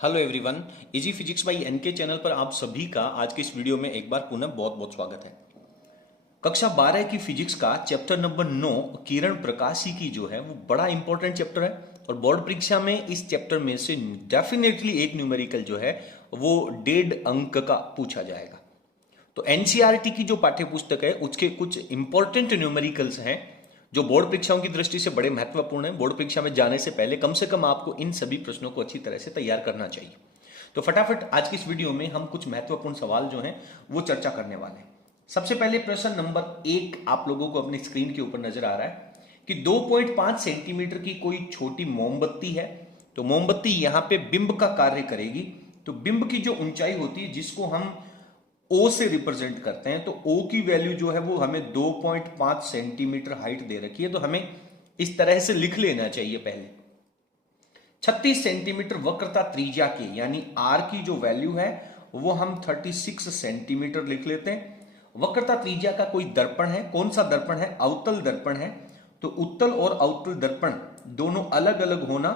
Hello everyone. Easy physics by NK channel पर आप सभी का आज के इस वीडियो में एक बार पुनः बहुत बहुत स्वागत है। कक्षा 12 की फिजिक्स का चैप्टर नंबर 9 किरण प्रकाशी की जो है वो बड़ा इंपॉर्टेंट चैप्टर है और बोर्ड परीक्षा में इस चैप्टर में से डेफिनेटली एक न्यूमेरिकल जो है वो 1.5 अंक का पूछा जाएगा। तो एनसीईआरटी की जो पाठ्य पुस्तक है उसके कुछ इंपॉर्टेंट न्यूमेरिकल्स हैं जो बोर्ड परीक्षाओं की दृष्टि से बड़े महत्वपूर्ण है। बोर्ड परीक्षा में जाने से कम आपको इन सभी प्रश्नों को अच्छी तरह से तैयार करना चाहिए। तो फटाफट आज की इस वीडियो में हम कुछ महत्वपूर्ण सवाल जो हैं वो चर्चा करने वाले हैं। सबसे पहले प्रश्न नंबर 1 आप लोगों को अपनी स्क्रीन के ऊपर नजर आ रहा है कि 2.5 सेंटीमीटर की कोई छोटी मोमबत्ती है। तो मोमबत्ती यहां पे बिंब का कार्य करेगी। तो बिंब की जो ऊंचाई होती है जिसको हम O से रिप्रेजेंट करते हैं, तो O की वैल्यू जो है वो हमें 2.5 सेंटीमीटर हाइट दे रखी है। तो हमें इस तरह से लिख लेना चाहिए। पहले 36 सेंटीमीटर वक्रता त्रिज्या की यानी R की जो वैल्यू है वो हम 36 सेंटीमीटर लिख लेते हैं। वक्रता त्रिज्या का कोई दर्पण है। कौन सा दर्पण है? अवतल दर्पण है। तो उत्तल और अवतल दर्पण दोनों अलग अलग होना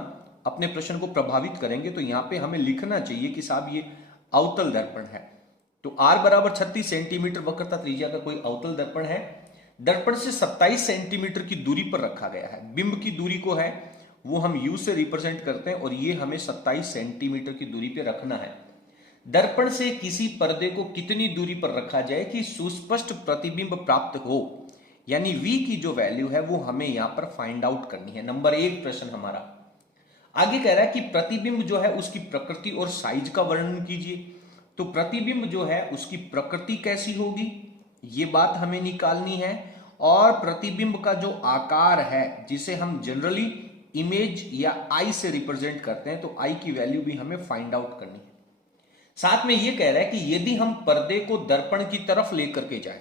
अपने प्रश्न को प्रभावित करेंगे। तो यहां पे हमें लिखना चाहिए कि साहब ये अवतल दर्पण है। तो R बराबर 36 सेंटीमीटर वक्रता त्रिज्या का कोई अवतल दर्पण है। दर्पण से 27 सेंटीमीटर की दूरी पर रखा गया है। बिंब की दूरी को है वो हम U से रिप्रेजेंट करते हैं और ये हमें 27 सेंटीमीटर की दूरी पर रखना है। दर्पण से किसी पर्दे को कितनी दूरी पर रखा जाए कि सुस्पष्ट प्रतिबिंब प्राप्त हो, यानी V की जो वैल्यू है वो हमें यहां पर फाइंड आउट करनी है। नंबर 1 प्रश्न हमारा आगे कह रहा है कि प्रतिबिंब जो है उसकी प्रकृति और साइज का वर्णन कीजिए। तो प्रतिबिंब जो है उसकी प्रकृति कैसी होगी ये बात हमें निकालनी है। और प्रतिबिंब का जो आकार है जिसे हम जनरली इमेज या आई से रिप्रेजेंट करते हैं, तो आई की वैल्यू भी हमें फाइंड आउट करनी है। साथ में यह कह रहा है कि यदि हम पर्दे को दर्पण की तरफ लेकर के जाएं,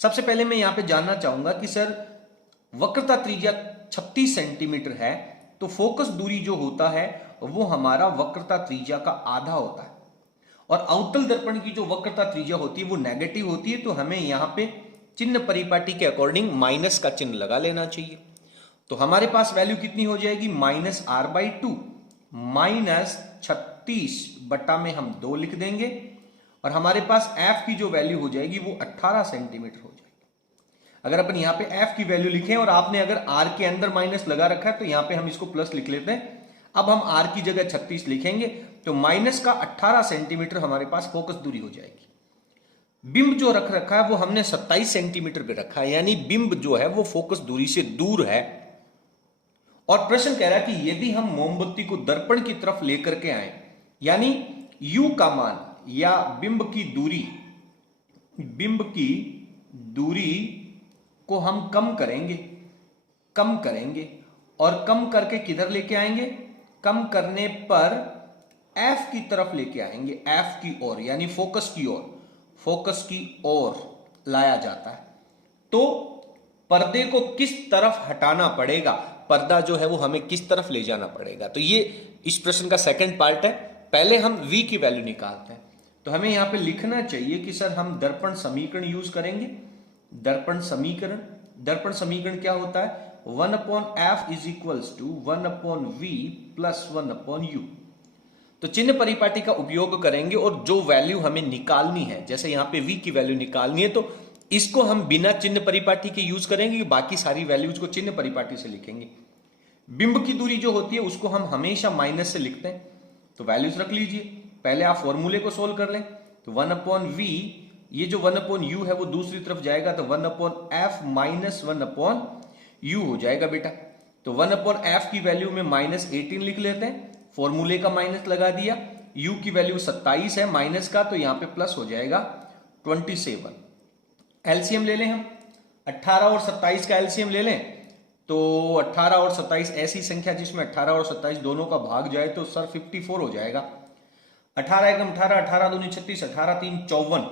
सबसे पहले मैं यहां पे जानना चाहूंगा कि सर वक्रता त्रिज्या 36 सेंटीमीटर है, तो फोकस दूरी जो होता है वो हमारा वक्रता त्रिज्या का आधा होता है और अवतल दर्पण की जो वक्रता त्रिज्या होती है वो नेगेटिव होती है। तो हमें यहां पे चिन्ह परिपाटी के अकॉर्डिंग माइनस का चिन्ह लगा लेना चाहिए। तो हमारे पास वैल्यू कितनी हो जाएगी? -r/2 -36 बटा में हम 2 लिख देंगे और हमारे पास f की जो वैल्यू हो जाएगी वो 18 सेंटीमीटर हो जाएगी। अगर अपन यहां पे f की वैल्यू लिखें और आपने अगर r के अंदर माइनस लगा रखा है तो यहां पे हम इसको प्लस लिख लेते हैं। अब हम r की जगह 36 लिखेंगे तो माइनस का 18 सेंटीमीटर हमारे पास फोकस दूरी हो जाएगी। बिंब जो रख रखा है वो हमने 27 सेंटीमीटर पे रखा है, यानी बिंब जो है वो फोकस दूरी से दूर है। और प्रश्न कह रहा है कि यदि हम मोमबत्ती को दर्पण की तरफ लेकर के आए, यानी u का मान या बिंब की दूरी को हम कम करेंगे और कम करके किधर लेके आएंगे? कम करने पर f की तरफ लेके आएंगे, f की ओर, यानी फोकस की ओर लाया जाता है। तो पर्दे को किस तरफ हटाना पड़ेगा, पर्दा जो है वो हमें किस तरफ ले जाना पड़ेगा, तो ये इस प्रश्न का सेकंड पार्ट है। पहले हम v की वैल्यू निकालते हैं। तो हमें यहां पे लिखना चाहिए कि सर हम दर्पण समीकरण यूज करेंगे। दर्पण समीकरण क्या होता है? 1/f is equals to 1/v plus 1/u। तो चिन्ह परिपाटी का उपयोग करेंगे और जो वैल्यू हमें निकालनी है, जैसे यहां पे v की वैल्यू निकालनी है तो इसको हम बिना चिन्ह परिपाटी के यूज करेंगे, बाकी सारी वैल्यूज को चिन्ह परिपाटी से लिखेंगे। बिंब की दूरी जो होती है उसको हम हमेशा माइनस से लिखते हैं। तो वैल्यूज रख लीजिए। पहले आप फॉर्मूले को सोल्व कर लें। तो 1/v, ये जो 1/u है वो दूसरी तरफ जाएगा तो 1/f माइनस 1/u हो जाएगा बेटा। तो 1/f की वैल्यू में -18 लिख लेते हैं, फॉर्मूले का माइनस लगा दिया। u की वैल्यू 27 है माइनस का, तो यहां पे प्लस हो जाएगा 27। एलसीएम ले लें हम, 18 और 27 का एलसीएम ले लें। तो 18 और 27 ऐसी संख्या जिसमें 18 और 27 दोनों का भाग जाए तो सर 54 हो जाएगा। 18 एकम 18, 18 दूनी 36, 18 3 54,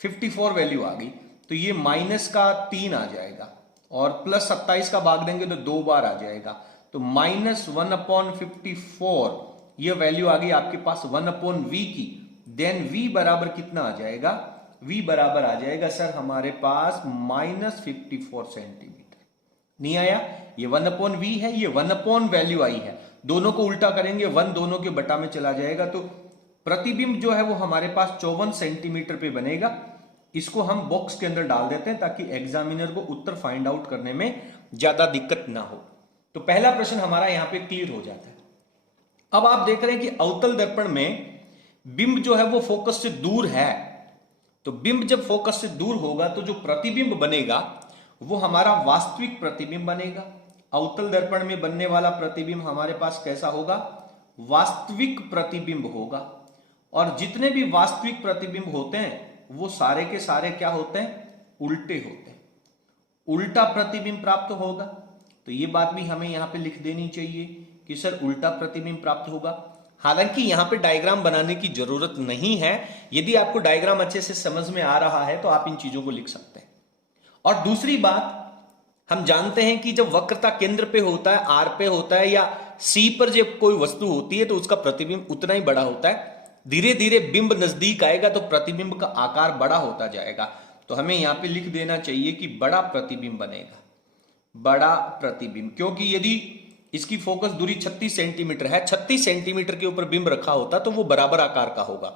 54 वैल्यू आ गई। तो ये माइनस का 3 आ जाएगा और प्लस 27 का भाग देंगे तो 2 बार आ जाएगा। तो -1/54 ये वैल्यू आ गई आपके पास 1/v की। देन v बराबर कितना आ जाएगा? v बराबर आ जाएगा सर हमारे पास -54 सेंटीमीटर। नहीं आया? ये 1/v है, ये 1 वैल्यू आई है, दोनों को उल्टा करेंगे 1 दोनों के बटा में चला जाएगा, तो प्रतिबिंब जो है वो हमारे पास 54 सेंटीमीटर पे बनेगा। इसको हम बॉक्स के अंदर डाल देते हैं ताकि एग्जामिनर को उत्तर फाइंड आउट करने में ज्यादा दिक्कत ना हो। तो पहला प्रश्न हमारा यहां पे क्लियर हो जाता है। अब आप देख रहे हैं कि अवतल दर्पण में बिंब जो है वो फोकस से दूर है, तो बिंब जब फोकस से दूर होगा तो जो प्रतिबिंब बनेगा वो हमारा वास्तविक प्रतिबिंब बनेगा। अवतल दर्पण में बनने वाला प्रतिबिंब हमारे पास कैसा होगा? वास्तविक प्रतिबिंब होगा। और जितने भी वास्तविक प्रतिबिंब होते हैं वो सारे के सारे क्या होते हैं? उल्टे होते हैं। उल्टा प्रतिबिंब प्राप्त होगा। तो ये बात भी हमें यहां पे लिख देनी चाहिए कि सर उल्टा प्रतिबिंब प्राप्त होगा। हालांकि यहां पे डायग्राम बनाने की जरूरत नहीं है। यदि आपको डायग्राम अच्छे से समझ में आ रहा है तो आप इन चीजों को लिख सकते हैं। और दूसरी बात, हम जानते हैं कि जब वक्रता केंद्र पे होता है, आर पे होता है या सी पर जब कोई वस्तु होती है तो उसका प्रतिबिंब उतना ही बड़ा होता है। धीरे धीरे बिंब नजदीक आएगा तो प्रतिबिंब का आकार बड़ा होता जाएगा। तो हमें यहां पे लिख देना चाहिए कि बड़ा प्रतिबिंब बनेगा, बड़ा प्रतिबिंब। क्योंकि यदि इसकी फोकस दूरी 36 सेंटीमीटर है, 36 सेंटीमीटर के ऊपर बिंब रखा होता तो वो बराबर आकार का होगा,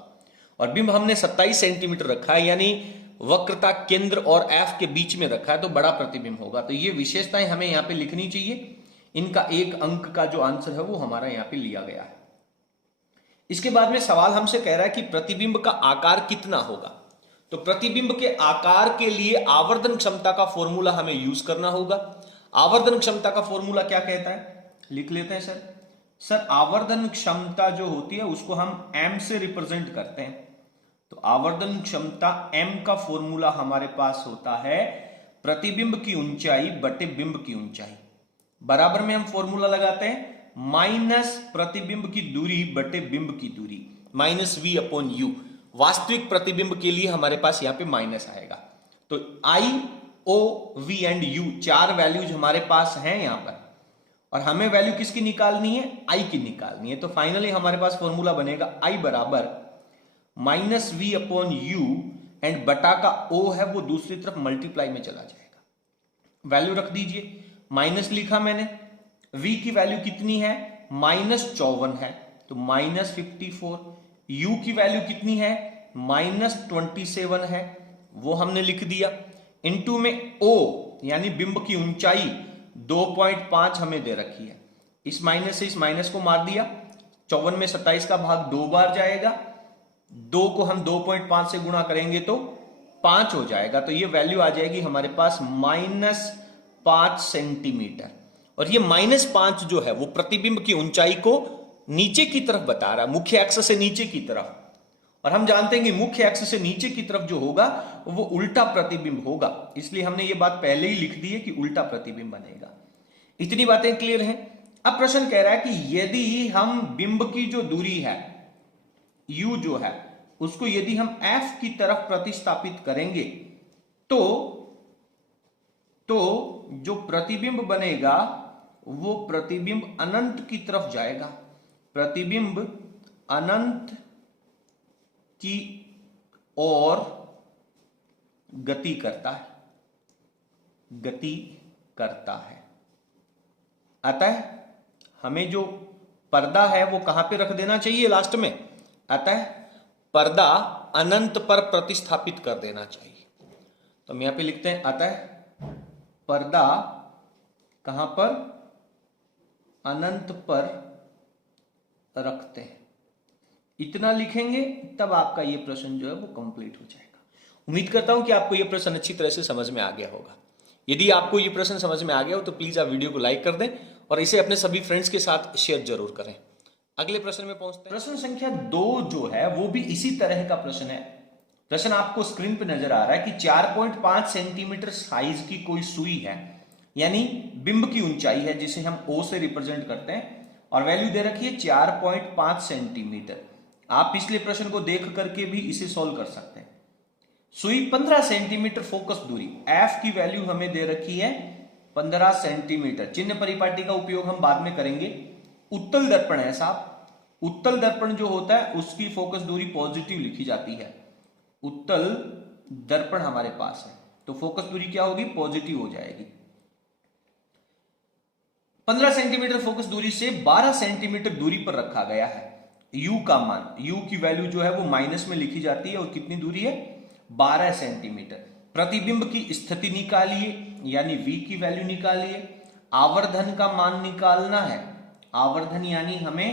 और बिंब हमने 27 सेंटीमीटर रखा है, यानी वक्रता केंद्र और एफ के बीच में रखा है, तो बड़ा प्रतिबिंब होगा। तो ये विशेषताएं हमें यहां पे लिखनी चाहिए। इनका 1 अंक का जो आंसर है वो हमारा यहां पे लिया गया है। इसके बाद में सवाल हमसे कह रहा है कि प्रतिबिंब का आकार कितना होगा। तो प्रतिबिंब के आकार के लिए आवर्धन क्षमता का फॉर्मूला हमें यूज करना होगा। आवर्धन क्षमता का फॉर्मूला क्या कहता है, लिख लेते हैं सर। सर आवर्धन क्षमता जो होती है उसको हम m से रिप्रेजेंट करते हैं। तो आवर्धन क्षमता m का फॉर्मूला हमारे पास होता है प्रतिबिंब की ऊंचाई बटे बिंब की ऊंचाई। बराबर में हम फॉर्मूला लगाते हैं माइनस प्रतिबिंब की दूरी बटे बिंब की दूरी, माइनस v अपॉन u। वास्तविक प्रतिबिंब के लिए हमारे पास यहां पे माइनस आएगा। तो I, O, V and U 4 values हमारे पास हैं यहां पर, और हमें वैल्यू किसकी निकालनी है? I की निकालनी है। तो फाइनली हमारे पास फॉर्मूला बनेगा I बराबर minus v upon u and बटा का O है वो दूसरी तरफ मल्टीप्लाई में चला जाएगा। वैल्यू रख दीजिए, माइनस लिखा मैंने, v की वैल्यू कितनी है? -54 है, तो -54। u की वैल्यू कितनी है? -27 है, वो हमने लिख दिया। इनटू में o यानी बिंब की ऊंचाई 2.5 हमें दे रखी है। इस माइनस से इस माइनस को मार दिया, 54 में 27 का भाग 2 बार जाएगा, 2 को हम 2.5 से गुणा करेंगे तो 5 हो जाएगा। तो ये वैल्यू आ जाएगी हमारे पास -5 सेंटीमीटर। और ये -5 जो है वो प्रतिबिंब की ऊंचाई को नीचे की तरफ बता रहा है, मुख्य अक्ष से नीचे की तरफ। और हम जानते हैं कि मुख्य अक्ष से नीचे की तरफ जो होगा वो उल्टा प्रतिबिंब होगा, इसलिए हमने ये बात पहले ही लिख दी है कि उल्टा प्रतिबिंब बनेगा। इतनी बातें क्लियर हैं। अब प्रश्न कह रहा है कि यदि हम बिंब की जो दूरी है u जो है उसको यदि हम f की तरफ प्रतिस्थापित करेंगे तो जो प्रतिबिंब बनेगा वो प्रतिबिंब अनंत की तरफ जाएगा। प्रतिबिंब अनंत की ओर गति करता है, गति करता है। अतः हमें जो पर्दा है वो कहां पे रख देना चाहिए? लास्ट में। अतः पर्दा अनंत पर प्रतिस्थापित कर देना चाहिए। तो हम यहां पे लिखते हैं अतः पर्दा कहां पर? अनंत पर रखते हैं। इतना लिखेंगे तब आपका ये प्रश्न जो है वो कंप्लीट हो जाएगा। उम्मीद करता हूं कि आपको ये प्रश्न अच्छी तरह से समझ में आ गया होगा। यदि आपको ये प्रश्न समझ में आ गया हो तो प्लीज आप वीडियो को लाइक कर दें और इसे अपने सभी फ्रेंड्स के साथ शेयर जरूर करें। अगले प्रश्न में पहुंचते हैं। प्रश्न संख्या 2 जो है वो भी इसी तरह का प्रश्न है। प्रश्न आपको स्क्रीन पे नजर आ रहा है कि 4.5 सेंटीमीटर साइज की कोई सुई है, यानी बिंब की ऊंचाई है जिसे हम O से रिप्रेजेंट करते हैं, और वैल्यू दे रखी है 4.5 सेंटीमीटर। आप पिछले प्रश्न को देख करके भी इसे सॉल्व कर सकते हैं। सुई 15 सेंटीमीटर फोकस दूरी, F की वैल्यू हमें दे रखी है 15 सेंटीमीटर। चिन्ह परिपाटी का उपयोग हम बाद में करेंगे। उत्तल दर्पण है साहब, उत्तल दर्पण जो होता है उसकी फोकस दूरी पॉजिटिव लिखी जाती है। उत्तल दर्पण हमारे पास है तो फोकस दूरी क्या होगी? पॉजिटिव हो जाएगी। 15 सेंटीमीटर फोकस दूरी से 12 सेंटीमीटर दूरी पर रखा गया है। u का मान, u की वैल्यू जो है वो माइनस में लिखी जाती है और कितनी दूरी है 12 सेंटीमीटर। प्रतिबिंब की स्थिति निकालिए यानी v की वैल्यू निकालिए। आवर्धन का मान निकालना है, आवर्धन यानी हमें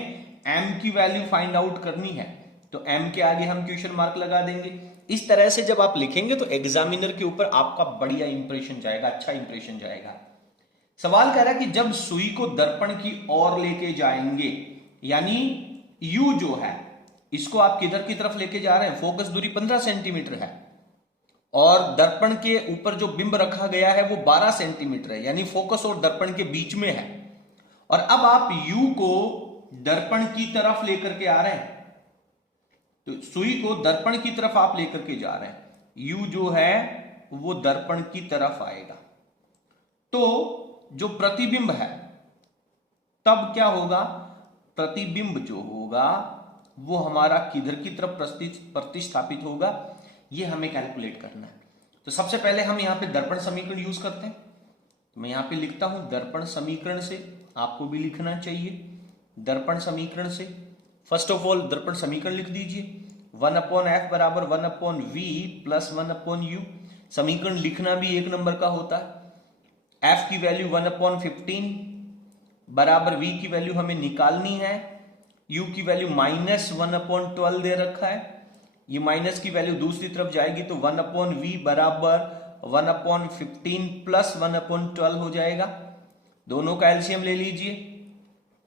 m की वैल्यू फाइंड आउट करनी है, तो m के आगे हम क्वेश्चन मार्क लगा देंगे। इस तरह से जब आप लिखेंगे तो एग्जामिनर के ऊपर आपका बढ़िया इंप्रेशन जाएगा, अच्छा इंप्रेशन जाएगा। सवाल कह रहा है कि जब सुई को दर्पण की ओर लेके जाएंगे, यानी u जो है इसको आप किधर की तरफ लेके जा रहे हैं, फोकस दूरी 15 सेंटीमीटर है और दर्पण के ऊपर जो बिंब रखा गया है वो 12 सेंटीमीटर है, यानी फोकस और दर्पण के बीच में है। और अब आप u को दर्पण की तरफ लेकर के आ रहे हैं, तो सुई को दर्पण की तरफ आप लेकर के जा रहे हैं, u जो है वो दर्पण की तरफ आएगा। तो जो प्रतिबिंब है तब क्या होगा, प्रतिबिंब जो होगा वो हमारा किधर की तरफ प्रतिस्थापित होगा, ये हमें कैलकुलेट करना है। तो सबसे पहले हम यहां पे दर्पण समीकरण यूज करते हैं। तो मैं यहां पे लिखता हूं दर्पण समीकरण से, आपको भी लिखना चाहिए दर्पण समीकरण से। फर्स्ट ऑफ ऑल दर्पण समीकरण लिख दीजिए, 1/f बराबर 1/v प्लस 1/u। समीकरण लिखना भी एक नंबर का होता है। f की वैल्यू 1/15 बराबर v की वैल्यू हमें निकालनी है, u की वैल्यू -1/12 दे रखा है, ये माइनस की वैल्यू दूसरी तरफ जाएगी तो 1/v बराबर 1/15 प्लस 1/12 हो जाएगा। दोनों का एलसीएम ले लीजिए,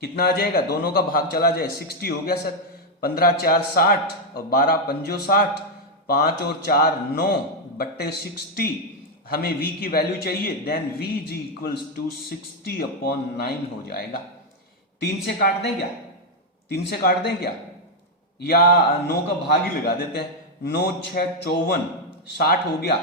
कितना आ जाएगा, दोनों का भाग चला जाए 60 हो गया सर। 15 4 60 और 12 पंजो 60, 5 और 4 9 बट्टे 60। हमें v की वैल्यू चाहिए, then v is equals to 60/9 हो जाएगा। 3 से काट दें क्या, 3 से काट दें क्या, या 9 का भाग ही लगा देते हैं। 9 6 54 60 हो गया,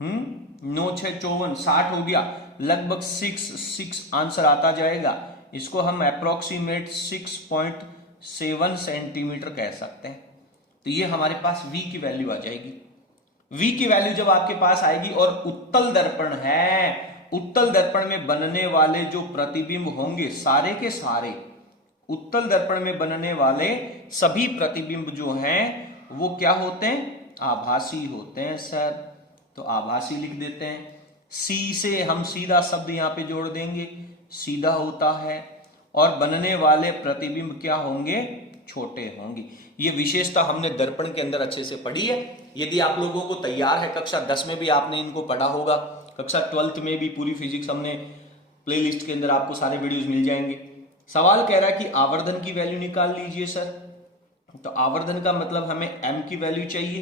9 6 54 60 हो गया, लगभग 6 आंसर आता जाएगा। इसको हम अप्रोक्सीमेट 6.7 सेंटीमीटर कह सकते हैं। तो ये हमारे पास v की वैल्यू आ जाएगी। v की वैल्यू जब आपके पास आएगी और उत्तल दर्पण है, उत्तल दर्पण में बनने वाले जो प्रतिबिंब होंगे सारे के सारे, उत्तल दर्पण में बनने वाले सभी प्रतिबिंब जो हैं वो क्या होते हैं, आभासी होते हैं सर। तो आभासी लिख देते हैं। C से हम सीधा शब्द यहां पे जोड़ देंगे, सीधा होता है। और बनने वाले प्रतिबिंब क्या होंगे, छोटे होंगे। ये विशेषता हमने दर्पण के अंदर अच्छे से पढ़ी है। यदि आप लोगों को तैयार है, कक्षा 10 में भी आपने इनको पढ़ा होगा, कक्षा 12th में भी पूरी फिजिक्स हमने प्लेलिस्ट के अंदर आपको सारे वीडियोस मिल जाएंगे। सवाल कह रहा है कि आवर्धन की वैल्यू निकाल लीजिए सर। तो आवर्धन का मतलब हमें m की वैल्यू चाहिए।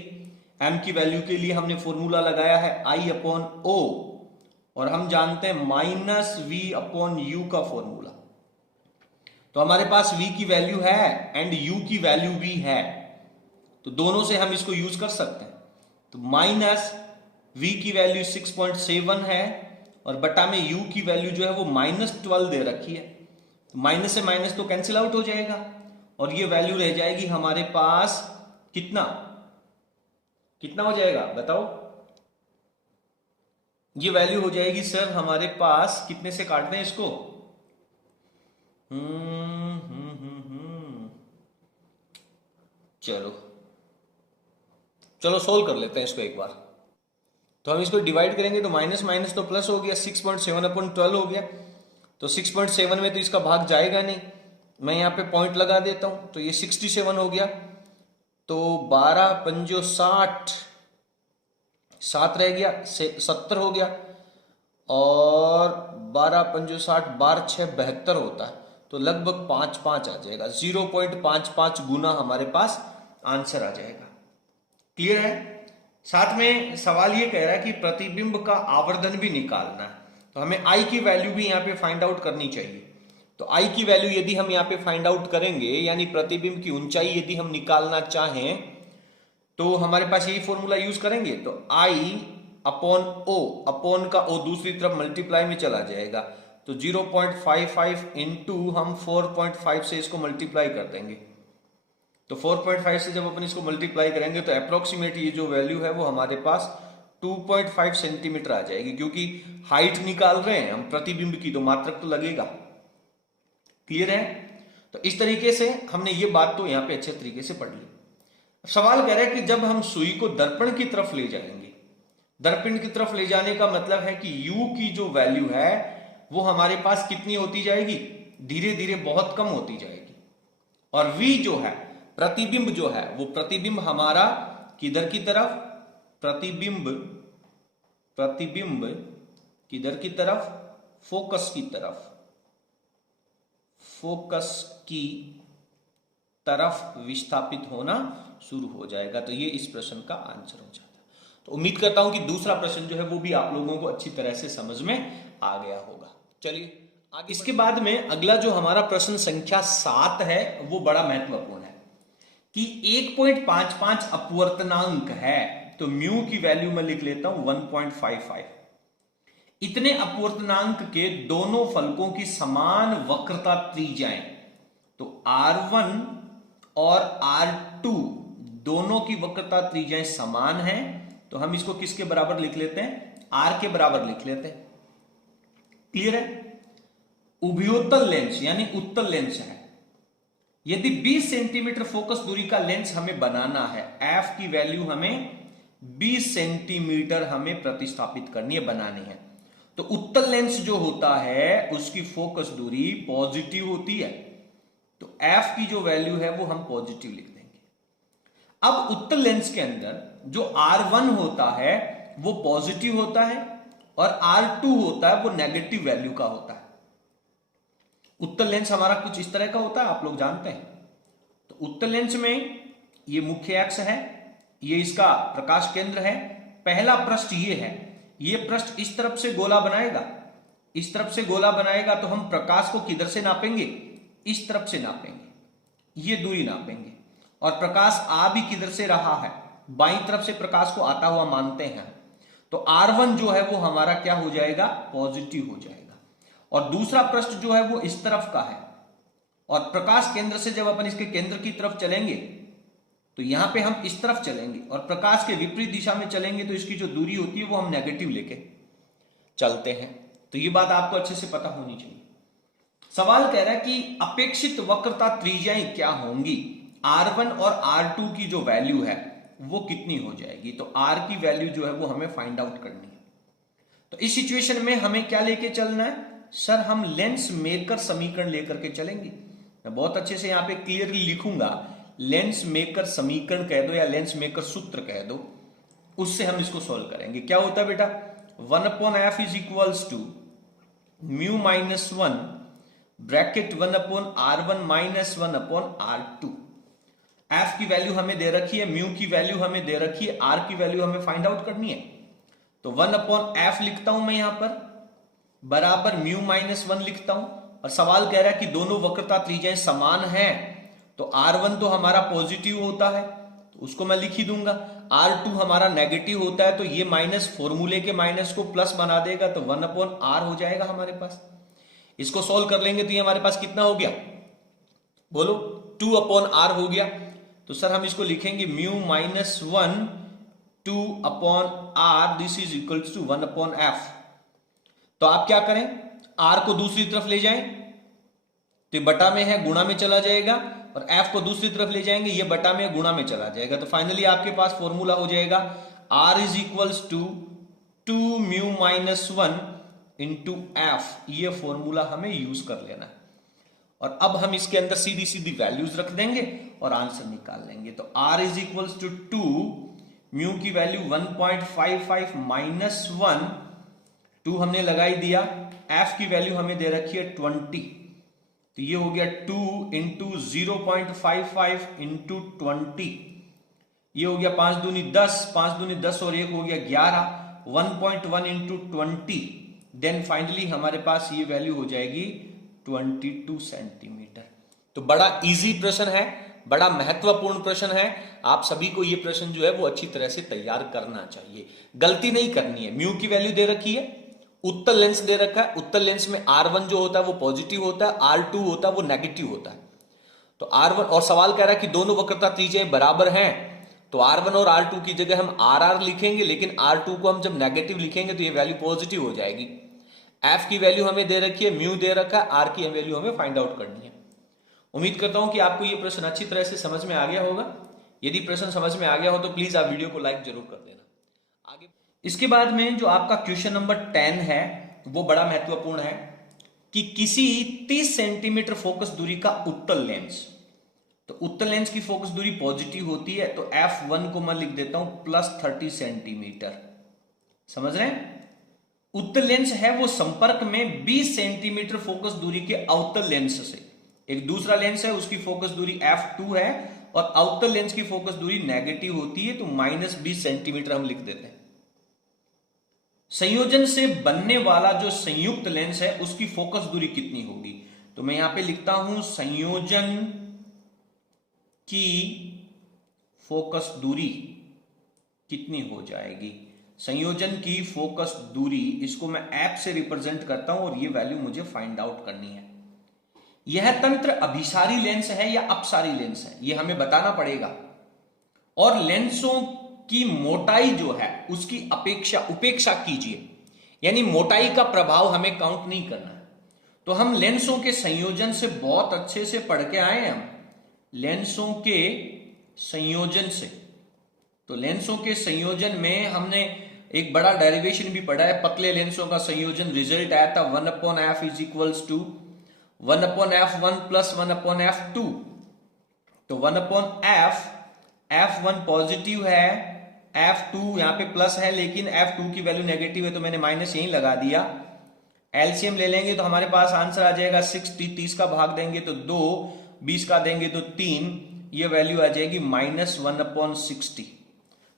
m की वैल्यू के लिए हमने फॉर्मूला लगाया है I/O, और हम जानते हैं -v/u का फॉर्मूला। तो हमारे पास v की वैल्यू है एंड u की वैल्यू भी है, तो दोनों से हम इसको यूज कर सकते हैं। तो -v की वैल्यू 6.7 है और बटा में u की वैल्यू जो है वो -12 दे रखी है। तो माइनस से माइनस तो कैंसिल आउट हो जाएगा और ये वैल्यू रह जाएगी हमारे पास कितना, कितना हो जाएगा बताओ। ये वैल्यू हो जाएगी सर हमारे पास, कितने से काटते हैं इसको, चलो चलो सोल्व कर लेते हैं इसको एक बार। तो हम इसको डिवाइड करेंगे तो माइनस माइनस तो प्लस हो गया, 6.7/12 हो गया। तो 6.7 में तो इसका भाग जाएगा नहीं, मैं यहाँ पे पॉइंट लगा देता हूं, तो ये 67 हो गया। तो 12 पंजो 60, 7 रह गया, 70 हो गया, और 12 पंजो 60, 12 6 72 होता है। तो लगभग 5 आ जाएगा, 0.55 गुना हमारे पास आंसर आ जाएगा। क्लियर है। साथ में सवाल ये कह रहा है कि प्रतिबिंब का आवर्धन भी निकालना है, तो हमें I की वैल्यू भी यहाँ पे फाइंड आउट करनी चाहिए। तो I की वैल्यू यदि हम यहाँ पे फाइंड आउट करेंगे, यानी प्रतिबिंब की ऊंचाई यदि हम निकालना चाहें, तो हमारे पास यही फॉर्मूला यूज करेंगे। तो I/O, अपॉन का O दूसरी तरफ मल्टीप्लाई में चला जाएगा, तो 0.55 इंटू हम 4.5 से इसको मल्टीप्लाई कर देंगे। तो 4.5 से जब अपन इसको मल्टीप्लाई करेंगे तो अप्रोक्सीमेट ये जो वैल्यू है वो हमारे पास 2.5 सेंटीमीटर आ जाएगी, क्योंकि हाइट निकाल रहे हैं हम प्रतिबिंब की, तो मात्रक तो लगेगा। क्लियर है? तो इस तरीके से हमने ये बात तो यहां पे अच्छे तरीके से पढ़ ली। सवाल कह रहा है कि जब हम सुई को दर्पण की तरफ ले जाएंगे, दर्पण की तरफ ले जाने का मतलब है कि u की जो वैल्यू है वो हमारे पास कितनी होती जाएगी, धीरे धीरे बहुत कम होती जाएगी, और v जो है प्रतिबिंब जो है वो प्रतिबिंब हमारा किधर की तरफ, प्रतिबिंब किधर की तरफ, फोकस की तरफ, फोकस की तरफ विस्थापित होना शुरू हो जाएगा। तो ये इस प्रश्न का आंसर हो जाता है। तो उम्मीद करता हूं कि दूसरा प्रश्न जो है वो भी आप लोगों को अच्छी तरह से समझ में आ गया होगा। चलिए आगे, इसके बाद में अगला जो हमारा प्रश्न संख्या 7 है वो बड़ा महत्वपूर्ण है कि 1.55 अपवर्तनांक है, तो म्यू की वैल्यू मैं लिख लेता हूं 1.55। इतने अपवर्तनांक के दोनों फलकों की समान वक्रता त्रिज्याएं, तो R1 और R2 दोनों की वक्रता त्रिज्याएं समान हैं, तो हम इसको किसके बराबर लिख लेते हैं, R के बराबर लिख लेते हैं। क्लियर है? उभयोत्तल लेंस यानी उत्तल लेंस है। यदि 20 सेंटीमीटर फोकस दूरी का लेंस हमें बनाना है, F की वैल्यू हमें 20 सेंटीमीटर हमें प्रतिस्थापित करनी है, बनानी है, तो उत्तल लेंस जो होता है उसकी फोकस दूरी पॉजिटिव होती है, तो F की जो वैल्यू है वो हम पॉजिटिव लिख देंगे। अब उत्तल लेंस के अंदर जो R1 होता है वो पॉजिटिव होता है और R2 होता है वो नेगेटिव वैल्यू का होता है। उत्तल लेंस हमारा कुछ इस तरह का होता है, आप लोग जानते हैं। तो उत्तल लेंस में ये मुख्य अक्ष है, ये इसका प्रकाश केंद्र है, पहला पृष्ठ ये है, ये पृष्ठ इस तरफ से गोला बनाएगा, इस तरफ से गोला बनाएगा, तो हम प्रकाश को किधर से नापेंगे, इस तरफ से नापेंगे, ये दूरी नापेंगे, और प्रकाश आ भी किधर से रहा है, बाईं तरफ से प्रकाश को आता हुआ मानते हैं, तो R1 जो है वो हमारा क्या हो जाएगा, पॉजिटिव हो जाएगा। और दूसरा पृष्ठ जो है वो इस तरफ का है, और प्रकाश केंद्र से जब अपन इसके केंद्र की तरफ चलेंगे तो यहां पे हम इस तरफ चलेंगे, और प्रकाश के विपरीत दिशा में चलेंगे तो इसकी जो दूरी होती है वो हम नेगेटिव लेके चलते हैं। तो ये बात आपको अच्छे से पता होनी चाहिए। सवाल कह रहा है कि अपेक्षित वक्रता त्रिज्याएं क्या होंगी, R1 और R2 की जो वैल्यू है वो कितनी हो जाएगी, तो R की वैल्यू जो है वो हमें फाइंड आउट करनी है। तो इस सिचुएशन में हमें क्या लेके चलना है, सर हम लेंस मेकर समीकरण लेकर के चलेंगे। मैं बहुत अच्छे से यहां पे क्लियरली लिखूंगा, लेंस मेकर समीकरण कह दो या लेंस मेकर सूत्र कह दो, उससे हम इसको सॉल्व करेंगे। क्या होता है बेटा, 1/f is equals to mu minus 1 bracket 1/R1 minus 1/R2। F की वैल्यू हमें दे रखी है, म्यू की वैल्यू हमें दे रखी है, आर की वैल्यू हमें फाइंड आउट करनी है। तो 1/f लिखता हूं मैं यहां पर, बराबर म्यू माइनस 1 लिखता हूं, और सवाल कह रहा है कि दोनों वक्रता त्रिज्याएं समान हैं, तो R1 तो हमारा पॉजिटिव होता है तो उसको मैं लिख ही दूंगा, R2 हमारा नेगेटिव होता है तो ये माइनस फॉर्मूले के माइनस को प्लस बना देगा, तो 1/R हो जाएगा हमारे पास। इसको सॉल्व कर लेंगे तो ये हमारे पास कितना हो गया, बोलो, 2/R हो गया। तो सर हम इसको लिखेंगे mu minus 1 2/R, this is equal to 1/f। तो आप क्या करें, R को दूसरी तरफ ले जाएं तो बटा में है, गुणा में चला जाएगा, और F को दूसरी तरफ ले जाएंगे, ये बटा में गुणा में चला जाएगा। तो फाइनली आपके पास फॉर्मूला हो जाएगा R is equals to 2 mu minus 1 into F. ये फॉर्मूला हमें यूज कर लेना है, और अब हम इसके अंदर सीधी सीधी वैल्यूज रख देंगे और आंसर निकाल लेंगे। तो R is equals to 2, mu की वैल्यू 1.55 माइनस 1, 2 हमने लगाई दिया, F की वैल्यू हमें दे रखी है 20, तो ये हो गया 2 इंटू 0.55 इंटू 20, ये हो गया 5 दूनी 10, 5 दूनी 10 और 1 हो गया 11, 1.1 इंटू 20, देन फाइनली हमारे पास ये वैल्यू हो जाएगी 22 सेंटीमीटर। तो बड़ा इजी प्रश्न है, बड़ा महत्वपूर्ण प्रश्न है, आप सभी को ये प्रश्न जो है वो अच्छी तरह से तैयार करना चाहिए, गलती नहीं करनी है। म्यू की वैल्यू दे रखी है, उत्तल लेंस दे रखा है, उत्तल लेंस में R1 जो होता है वो पॉजिटिव होता है, R2 होता है वो नेगेटिव होता है। तो R1, और सवाल कह रहा है कि दोनों वक्रता त्रिज्याएं बराबर हैं, तो R1 और R2 की जगह हम RR लिखेंगे, लेकिन R2 को हम जब नेगेटिव लिखेंगे तो ये वैल्यू पॉजिटिव हो जाएगी। F की वैल्यू हमें दे रखी है, म्यू दे रखा है, R की वैल्यू हमें फाइंड आउट करनी है। उम्मीद करता हूं कि आपको ये प्रश्न अच्छी तरह से समझ में आ गया होगा। यदि प्रश्न समझ में आ गया हो तो प्लीज आप वीडियो को लाइक जरूर कर देना। आगे इसके बाद में जो आपका क्वेश्चन नंबर 10 है वो बड़ा महत्वपूर्ण है कि किसी 30 सेंटीमीटर फोकस दूरी का उत्तल लेंस, तो उत्तल लेंस की फोकस दूरी पॉजिटिव होती है, तो F1 को मैं लिख देता हूं +30 सेंटीमीटर। समझ रहे हैं? उत्तल लेंस है वो संपर्क में 20 सेंटीमीटर फोकस दूरी के अवतल लेंस से। एक दूसरा लेंस है उसकी फोकस दूरी F2 है और अवतल लेंस की फोकस दूरी नेगेटिव होती है, तो -20 सेंटीमीटर हम लिख देते हैं। संयोजन से बनने वाला जो संयुक्त लेंस है उसकी फोकस दूरी कितनी होगी, तो मैं यहां पे लिखता हूं संयोजन की फोकस दूरी कितनी हो जाएगी। संयोजन की फोकस दूरी, इसको मैं एफ से रिप्रेजेंट करता हूं और ये वैल्यू मुझे फाइंड आउट करनी है। यह तंत्र अभिसारी लेंस है या अपसारी लेंस है, यह हमें बताना पड़ेगा। और लेंसों की मोटाई जो है उसकी उपेक्षा कीजिए, यानी मोटाई का प्रभाव हमें काउंट नहीं करना है। तो हम लेंसों के संयोजन से बहुत अच्छे से पढ़ के आए हैं, हम लेंसों के संयोजन से। तो लेंसों के संयोजन में हमने एक बड़ा डेरिवेशन भी पढ़ा है, पतले लेंसों का संयोजन रिजल्ट आया था 1/f is equals to 1/f1 plus 1/f2। तो 1/f, f1 पॉजिटिव है, f2 यहां पे प्लस है लेकिन f2 की वैल्यू नेगेटिव है, तो मैंने माइनस यहीं लगा दिया। एलसीएम ले लेंगे तो हमारे पास आंसर आ जाएगा 60, 30 का भाग देंगे तो 2, 20 का देंगे तो 3, ये वैल्यू आ जाएगी -1/60।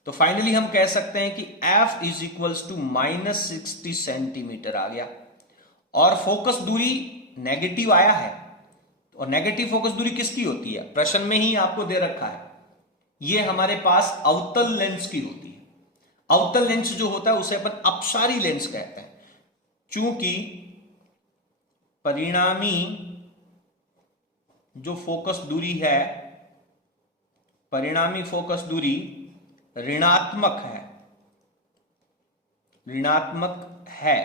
तो फाइनली हम कह सकते हैं कि f is equals to -60 centimetre आ गया। और फोकस दूरी नेगेटिव आया है, और नेगेटिव फोकस दूरी किसकी होती है, प्रश्न में ही आपको दे रखा है, ये हमारे पास अवतल लेंस की होती है। अवतल लेंस जो होता है उसे अपन अपसारी लेंस कहते हैं, चूंकि परिणामी जो फोकस दूरी है, परिणामी फोकस दूरी ऋणात्मक है,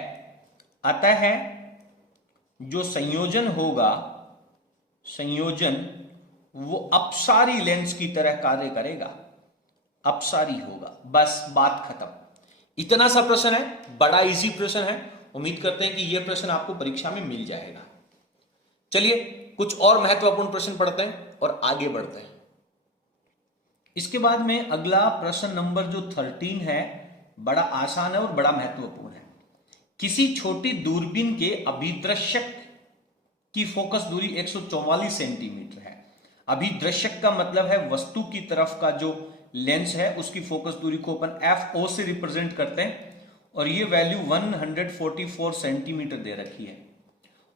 अतः जो संयोजन होगा, संयोजन वो अपसारी लेंस की तरह कार्य करेगा, अपसारी होगा। बस बात खत्म। इतना सा प्रश्न है, बड़ा इजी प्रश्न है। उम्मीद करते हैं कि यह प्रश्न आपको परीक्षा में मिल जाएगा। चलिए कुछ और महत्वपूर्ण प्रश्न पढ़ते हैं और आगे बढ़ते हैं। इसके बाद में अगला प्रश्न नंबर जो 13 है, बड़ा आसान है और बड़ा महत्वपूर्ण है। किसी छोटी दूरबीन के अभिदृश्यक की फोकस दूरी 144 सेंटीमीटर है। अभिदृश्यक का मतलब है वस्तु की तरफ का जो लेंस है उसकी फोकस दूरी को अपन FO से रिप्रेजेंट करते हैं, और ये वैल्यू 144 सेंटीमीटर दे रखी है।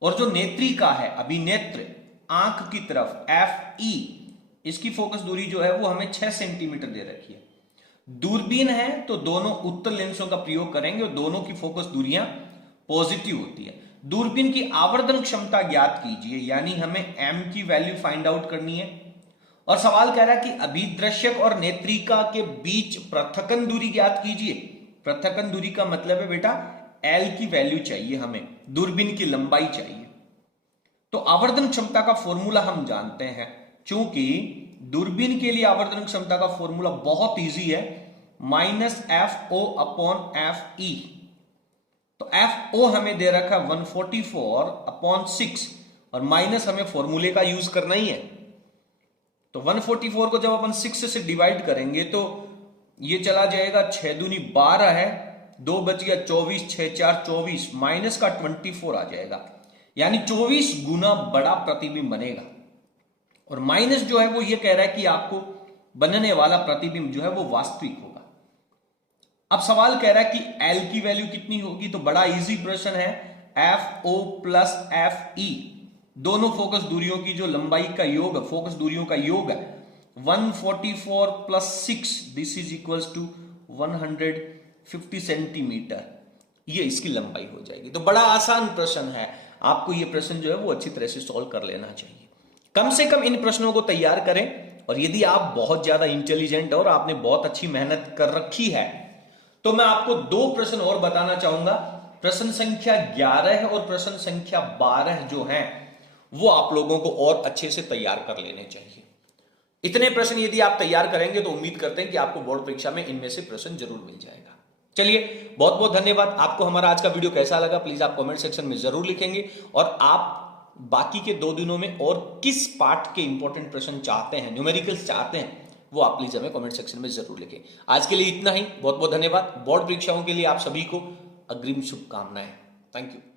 और जो नेत्रिका है, अभिनेत्र आंख की तरफ FE, इसकी फोकस दूरी जो है वो हमें 6 सेंटीमीटर दे रखी है। दूरबीन है तो दोनों उत्तल लेंसों का प्रयोग करेंगे और दोनों की फोकस दूरियां पॉजिटिव होती है। दूरबीन की आवर्धन क्षमता ज्ञात कीजिए, यानी हमें m की वैल्यू फाइंड आउट करनी है। और सवाल कह रहा है कि अभिदृश्यक और नेत्रिका के बीच पृथक्कन दूरी ज्ञात कीजिए। पृथक्कन दूरी का मतलब है बेटा L की वैल्यू चाहिए, हमें दूरबीन की लंबाई चाहिए। तो आवर्धन क्षमता का फॉर्मूला हम जानते हैं, चूंकि दूरबीन के लिए आवर्धन क्षमता का फॉर्मूला बहुत इजी है, -FO/FE। तो FO हमें दे रखा है 144/6 और माइनस हमें फॉर्मूले का यूज करना ही है। तो 144 को जब अपन 6 से डिवाइड करेंगे तो ये चला जाएगा, 6 दूनी 12 है, 2 बच गया 24, 6 4 24, माइनस का 24 आ जाएगा, यानी 24 गुना बड़ा प्रतिबिंब बनेगा। और माइनस जो है वो ये कह रहा है कि आपको बनने वाला प्रतिबिंब जो है वो वास्तविक होगा। अब सवाल कह रहा है कि L की वैल्यू कितनी होगी, तो बड़ा इजी प्रश्न है, FO प्लस FE, दोनों फोकस दूरियों की जो लंबाई का योग है, फोकस दूरियों का योग है 144 plus 6, this is equals to 150 centimetre, ये इसकी लंबाई हो जाएगी। तो बड़ा आसान प्रश्न है, आपको ये प्रश्न जो है वो अच्छी तरह से सॉल्व कर लेना चाहिए। कम से कम इन प्रश्नों को तैयार करें और यदि आप बहुत ज्यादा इंटेलिजेंट और आपने बहुत अच्छी मेहनत कर रखी है तो मैं आपको 2 प्रश्न और बताना चाहूंगा। प्रश्न संख्या 11 और प्रश्न संख्या 12 जो हैं वो आप लोगों को और अच्छे से तैयार कर लेने चाहिए। इतने प्रश्न यदि आप तैयार करेंगे तो उम्मीद करते हैं कि आपको बोर्ड परीक्षा में इनमें से प्रश्न जरूर मिल जाएगा। चलिए, बहुत बहुत धन्यवाद। आपको हमारा आज का वीडियो कैसा लगा प्लीज आप कमेंट सेक्शन में जरूर लिखेंगे, और आप बाकी के 2 दिनों में और किस पार्ट के इंपॉर्टेंट प्रश्न चाहते हैं, न्यूमेरिकल्स चाहते हैं, वो आप प्लीज हमें कमेंट सेक्शन में जरूर लिखें। आज के लिए इतना ही, बहुत बहुत धन्यवाद। बोर्ड परीक्षाओं के लिए आप सभी को अग्रिम शुभकामनाएं। Thank you.